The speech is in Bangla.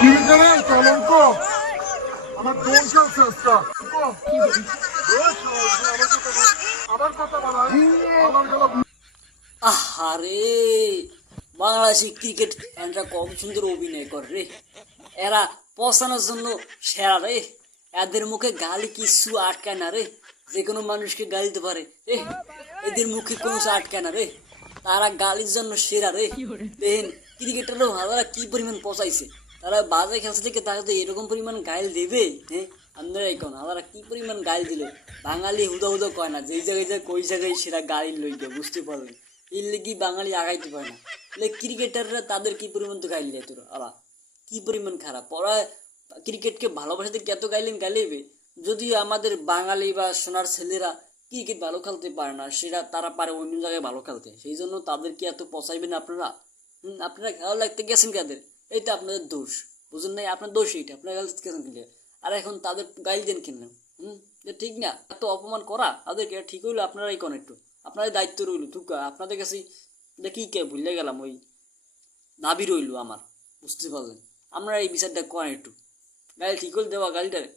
কি জানেন কলঙ্ক আমার দোষ আছে আজকা আমার কথা বলা আমার গেল আহারে বাংলাদেশি ক্রিকেট ফ্যানরা কম সুন্দর অভিনয় করে রে। এরা পচানোর জন্য সেরা রে। এদের মুখে গালি কিছু আটকায় না রে, যে কোনো মানুষকে গালি দিতে পারে রে। এদের মুখে কোনো আটকায় না রে, তারা গালির জন্য সেরা রে। দেখেন ক্রিকেটারও ভালোরা কি পরিমাণ পচাইছে, তারা বাজে খেলছে থেকে তাকে তো এরকম পরিমাণ গাইল দেবে। হ্যাঁ আপনারা এখন আলাদা কি পরিমাণ গাইল দিল। বাঙালি হুদা হুদা কয় না, যেই জায়গায় যায় কই জায়গায় সেরা গাইল লইবে, বুঝতে পারলেন? এর লেগে বাঙালি আগাইতে পারে না। ক্রিকেটাররা তাদের কি পরিমাণ তো গাইল দেয় তোরা আলা, কি পরিমাণ খারাপ ওরা। ক্রিকেটকে ভালোবাসাতে কত গাইলেন গাইলেবে। যদিও আমাদের বাঙালি বা সোনার ছেলেরা ক্রিকেট ভালো খেলতে পারে না, সেটা তারা পারে অন্য জায়গায় ভালো খেলতে, সেই জন্য তাদেরকে এত পচাইবেন আপনারা। আপনারা খেলা লাগতে গেছেন কাদের, এইটা আপনাদের দোষ, বুঝুন নাই? আপনার দোষ এইটা, আপনারা খেলতে গেছেন কিনলে। আর এখন তাদের গাইল দেন কিনলে ঠিক না? এত অপমান করা তাদেরকে ঠিক হইলো। আপনারাই কোন একটু আপনাদের দায়িত্ব রইল টুকা আপনাদের কাছে। কি কে ভুলে গেলাম, ওই দাবি রইল আমার, বুঝতে পারলেন? আপনারা এই বিচারটা করেন একটু, গাড়ি ঠিক করে দেওয়া গাড়িটারে।